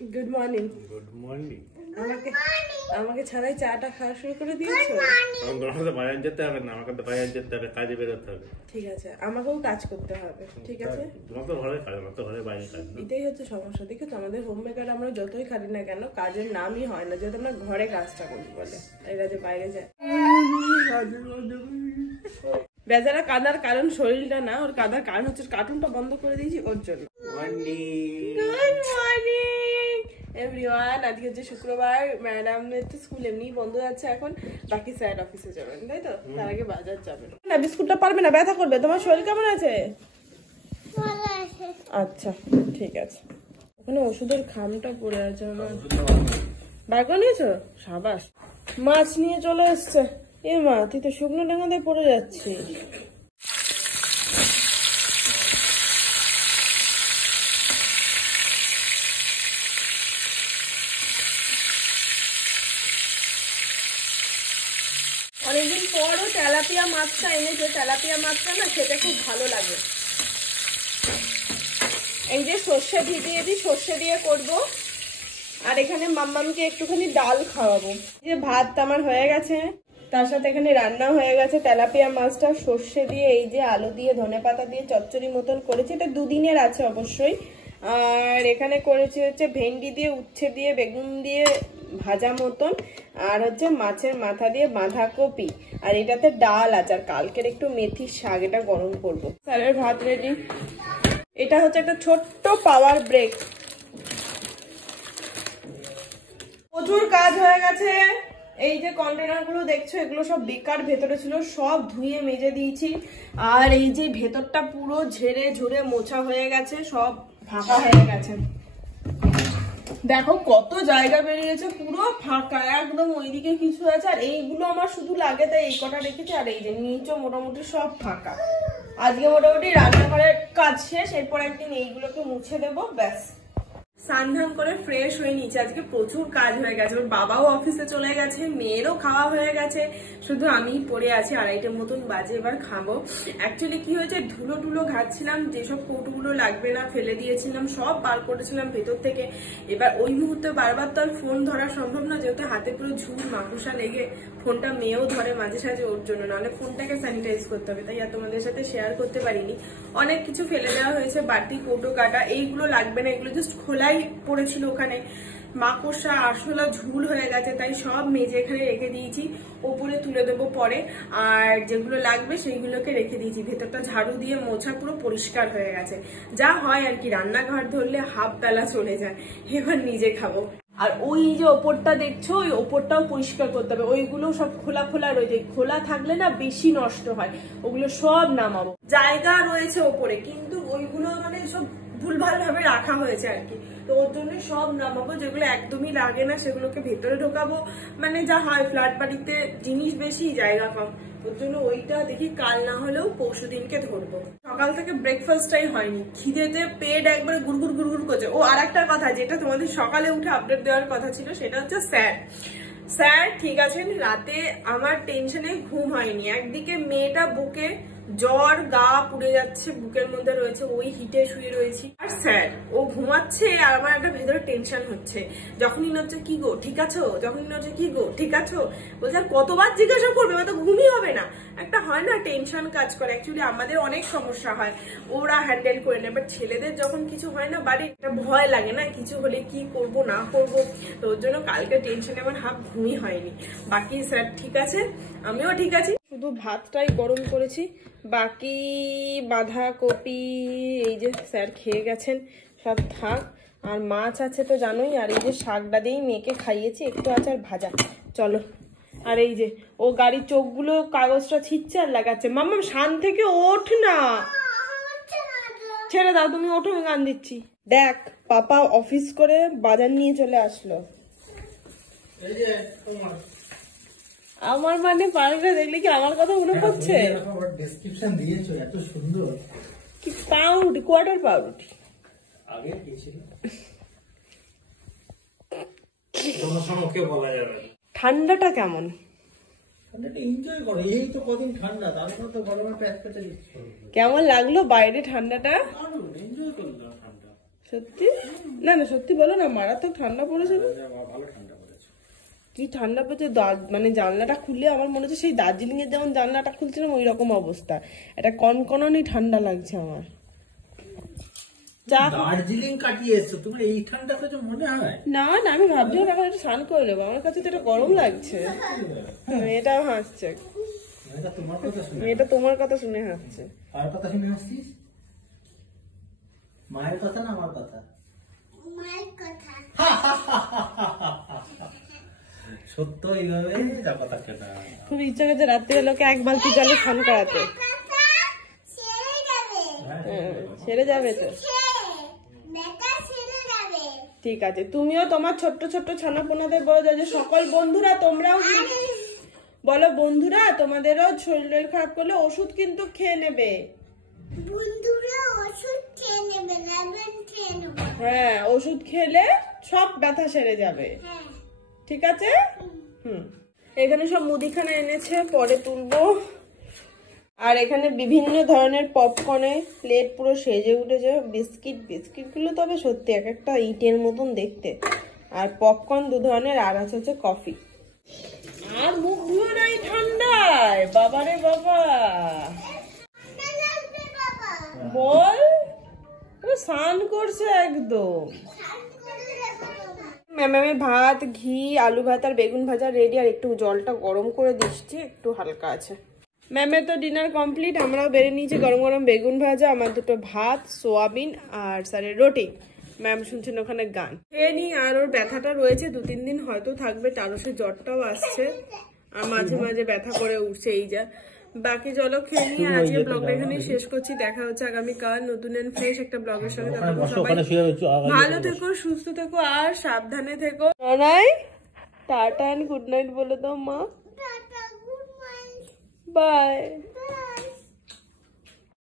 Good morning. Good morning. আমাকে ছাড়াই চাটা খাওয়া শুরু করে দিয়েছো? তোমার তো বাজার যেতে হবে না, আমাকে তো বাজার যেতে হবে, কাজে বেরোতে হবে। ঠিক আছে, আমাকেও কাজ করতে হবে। ঠিক আছে, তোমার তো ঘরে কাজ, আমার তো ঘরে বাইরে কাজ। এটাই হচ্ছে সমস্যা। দেখো তো, আমাদের হোম মেকার আমরা যতই খালি না কেন, কাজের নামই হয় না, যেহেতু আমরা ঘরে কাজটা করি বলে। এরা যে বাইরে যায়, বেচারা কাদার কারণ শরীরটা না, ওর কাদার কারণ হচ্ছে কার্টুনটা বন্ধ করে দিয়েছি ওর জন্য। Good morning everyone. আজকে হচ্ছে শুক্রবার, ম্যাডামের তো স্কুল এমনি বন্ধ যাচ্ছে এখন, বাকি স্যার অফিসে যাবেন, তাই তো? তার আগে বাজার যাবেন না। বিস্কুটটা পারবে না, ব্যথা করবে। তোমার শরীর কেমন আছে? আচ্ছা ঠিক আছে। ওখানে ওষুধের খামটা পড়ে আছে, আমার বার করে নিয়েছো? সাবাস। মাছ নিয়ে চলে এসছে। এ মা, তুই তো শুকনো ডাঙা দিয়ে পড়ে যাচ্ছিস। অনেকদিন পরও তেলাপিয়া মাছটা এনেছে। তেলাপিয়া মাছটা না খেতে খুব ভালো লাগে। এই যে সর্ষে ভিজিয়ে দিই, সর্ষে দিয়ে করবো। আর এখানে মাম্মামকে একটুখানি ডাল খাওয়াবো। যে ভাত আমার হয়ে গেছে, তার সাথে এখানে রান্না হয়ে গেছে তেলাপিয়া মাছটা সর্ষে দিয়ে, এই যে আলু দিয়ে ধনেপাতা দিয়ে চচ্চড়ি মতন করেছি। এটা দুদিনের আছে অবশ্যই। আর এখানে করেছি হচ্ছে ভেন্ডি দিয়ে, উচ্ছে দিয়ে, বেগুন দিয়ে ভাজা মতন, আর হচ্ছে মাছের মাথা দিয়ে বাঁধাকপি, আর এটাতে ডাল আছে, আর কালকের একটু মেথির শাক, এটা গরম করবো। স্যারের ভাত রেডি। এটা হচ্ছে একটা ছোট্ট পাওয়ার ব্রেক। প্রচুর কাজ হয়ে গেছে। এই যে কন্টেনার গুলো দেখছো, এগুলো সব বেকার ভেতরে ছিল, সব ধুয়ে মেজে দিয়েছি। আর এই যে ভেতরটা পুরো ঝেড়ে ঝুড়ে মোছা হয়ে গেছে, সব ফাঁকা হয়ে গেছে। দেখো কত জায়গা বেরিয়েছে, পুরো ফাঁকা একদম। ওইদিকে কিছু আছে, আর এইগুলো আমার শুধু লাগে তাই এই কটা রেখেছি। আর এই যে নিচও মোটামুটি সব ফাঁকা। আজকে মোটামুটি রান্নাঘরের কাজ শেষ, এরপর একদিন এইগুলোকে মুছে দেবো, ব্যাস। স্নান করে ফ্রেশ হয়ে নিয়েছে। আজকে প্রচুর কাজ হয়ে গেছে। ওর বাবাও অফিসে চলে গেছে, মেয়েরও খাওয়া হয়ে গেছে, শুধু আমিই পড়ে আছি। 2:30 মতন বাজে, এবার খাবো। অ্যাকচুয়ালি কি হয়েছে, ধুলো টুলো ঘাটছিলাম, যেসব কৌটোগুলো লাগবে না ফেলে দিয়েছিলাম, সব বার করেছিলাম ভেতর থেকে। এবার ওই মুহূর্তে বারবার তো আর ফোন ধরা সম্ভব না, যেহেতু হাতে পুরো ঝুল মাকুসা লেগে। ফোনটা মেয়েও ধরে মাঝে সাঝে, ওর জন্য, নাহলে ফোনটাকে স্যানিটাইজ করতে হবে, তাই আর তোমাদের সাথে শেয়ার করতে পারিনি। অনেক কিছু ফেলে দেওয়া হয়েছে, বাটি কৌটো কাটা, এইগুলো লাগবে না, এগুলো জাস্ট খোলাই পড়েছিল ওখানে। মাকড়সা আরশোলা ঝুল হয়ে গেছে, তাই সব মেজে এখানে রেখে দিয়েছি। ওপরে তুলে দেবো পরে। আর যেগুলো লাগবে সেইগুলোকে রেখে দিয়েছি। ভেতরটা ঝাড়ু দিয়ে মোছা পুরো পরিষ্কার হয়ে গেছে। যা হয় আর কি, রান্নাঘর ধরলে হাফ বেলা চলে যায়। এবার নিজে খাবো। আর ওই যে ওপরটা দেখছো, ওই ওপরটাও পরিষ্কার করতে হবে। ওইগুলো সব খোলা খোলা রয়েছে, খোলা থাকলে না বেশি নষ্ট হয়। ওগুলো সব নামাবো। জায়গা রয়েছে ওপরে, কিন্তু ওইগুলো মানে সব ভুলভাল ভাবে রাখা হয়েছে আর কি। তো ওর জন্য সব নামাবো, যেগুলো একদমই লাগে না সেগুলোকে ভেতরে ঢোকাবো। মানে যা হয়, ফ্ল্যাট বাড়িতে জিনিস বেশি, জায়গা কম, ওর জন্য ওইটা দেখি কাল না হলেও পরশু দিনকে ধরবো। সকাল থেকে ব্রেকফাস্টটাই হয়নি, খিদেতে পেট একবার গুড়গুড় গুড়গুড় করছে। ও আর একটা কথা, যেটা তোমাদের সকালে উঠে আপডেট দেওয়ার কথা ছিল, সেটা হচ্ছে স্যার ঠিক আছেন। রাতে আমার টেনশনে ঘুম হয়নি। একদিকে মেয়েটা বুকে জ্বর, গা পুড়ে যাচ্ছে, বুকের মধ্যে রয়েছে, ওই হিটে শুয়ে রয়েছি। আর স্যার ও ঘুমাচ্ছে, আর আমার একটা ভেতরে টেনশন হচ্ছে। যখনই হচ্ছে কি গো ঠিক আছো, যখনই হচ্ছে কি গো ঠিক আছো, বলছে আর কতবার জিজ্ঞাসা করবে, তো ঘুমই হবে না। একটা হয় না টেনশন কাজ করে। অ্যাকচুয়ালি আমাদের অনেক সমস্যা হয়, ওরা হ্যান্ডেল করে নেয়, বাট ছেলেদের যখন কিছু হয় না বাড়ি, একটা ভয় লাগে না, কিছু হলে কি করব না করব। তো ওর জন্য কালকে টেনশনে আমার হাফ ঘুমই হয়নি। বাকি স্যার ঠিক আছে, আমিও ঠিক আছি। শুধু ভাতটাই গরম করেছি, বাকি বাঁধাকপি এই যে স্যার খেয়ে গেছেন, সব থাক। আর মাছ আছে তো জানোই, আর এই যে শাকটা দিয়েই মেয়েকে খাইয়েছি, একটু আছে আর ভাজা। চলো। আর এই যে ও গাড়ির চোখগুলো কাগজটা ছিঁড়ছে আর লাগাচ্ছে। মাম্মাম শান থেকে ওঠ না, ছেড়ে দাও, তুমি ওঠো, আমি গান দিচ্ছি। দেখ পাপা অফিস করে বাজার নিয়ে চলে আসলো। আমার মানে পাউরুটি দেখলে কি আমার কথা মনে পড়ছে? ডেসক্রিপশন দিয়েছো এত সুন্দর। কি পাউরুটি? কোয়ার্টার পাউরুটি। আগে কি ছিল? কোনো সময় ওকে বলা যাবে না। ঠান্ডাটা কেমন? ঠান্ডাটা এনজয় করো, এই তো কদিন ঠান্ডা, তারপর তো গরমে প্যাচ প্যাচে দিচ্ছে। কেমন লাগলো বাইরে ঠান্ডাটা? এনজয় করলাম ঠান্ডা। সত্যি? না না সত্যি বলো না, মারাত্মক ঠান্ডা পড়েছে না? ভালো ঠান্ডা পড়েছে। কি ঠান্ডা পড়েছে, মানে জানলাটা খুললে আমার মনে হচ্ছে সেই দার্জিলিং এর যেমন জানলাটা খুলছিলাম ওই রকম অবস্থা, এটা কনকনানি ঠান্ডা লাগছে আমার। দার্জিলিং কাটিয়ে এসছো তুমি, এই ঠান্ডা কিছু মনে হয় না না, আমি ভাবছিলাম এখন একটু স্নান করে নেবো, আমার কাছে তো এটা গরম লাগছে। এটাও হাসছে, এটা তোমার কথা শুনে। এটা তোমার কথা শুনে হাসছে। কার কথা শুনে হাসছিস? মায়ের কথা না আমার কথা? মায়ের কথা। সত্য এইভাবে যা কথা কেনা। খুব ইচ্ছা করছে রাত্রিবেলাকে এক বালতি জলে স্নান করাতে। ছেড়ে যাবে। সেরে যাবে তো? বেটা ছেড়ে যাবে। ঠিক আছে, তুমিও তোমার ছোট্ট ছোট্ট ছানাপোনাদের বলে দাও যে সকল বন্ধুরা তোমরাও বলো, বন্ধুরা তোমাদেরও শরীর খারাপ করলে ওষুধ কিন্তু খেয়ে নেবে। বন্ধুরা ওষুধ খেয়ে নেবে, লাগবেন খেয়ে নেবে। হ্যাঁ, ওষুধ খেলে সব ব্যথা সেরে যাবে। হ্যাঁ। ঠিক আছে? এখানে সব মুদিখানা এনেছে, পরে তুলবো। আর এখানে বিভিন্ন ধরনের পপকর্নে প্লেট পুরো সেজে উঠেছে। বিস্কিট গুলো তবে সত্যি এক একটা ইটের মতন দেখতে। আর পপকর্ন 2 ধরনের, আর আছে কফি। আর মুখ ধুয়ে নাই ঠান্ডায়, বাবারে বাবা। ঠান্ডা লাগবে বাবা। বল, স্নান করছে একদম। স্নান করে যাবে বাবা। ম্যামের ভাত, ঘি, আলু ভাত আর বেগুন ভাজা রেডি। আর একটু জলটা গরম করে দিচ্ছি, একটু হালকা আছে। ম্যামের তো ডিনার কমপ্লিট, আমরাও বেড়ে নিয়েছি গরম গরম বেগুন ভাজা, আমার 2টো ভাত, সোয়াবিন আর স্যারের রুটি। ম্যাম শুনছেন ওখানে গান। খেয়ে নি। আর ওর ব্যথাটা রয়েছে 2-3 দিন হয়তো থাকবে, টারসের জ্বরটাও আসছে আর মাঝে মাঝে ব্যথা করে উঠছে। এই যা বাকি, চলো খেয়ে নি। আর আজকে ব্লগটা এখানেই শেষ করছি। দেখা হচ্ছে আগামীকাল নতুন এন্ড ফ্রেশ একটা ব্লগের সঙ্গে। সবাই ভালো থেকো, সুস্থ থেকো আর সাবধানে থেকো। ননাই টাটা এন্ড গুড নাইট বলে দাও মা। Tata, good night. বাই।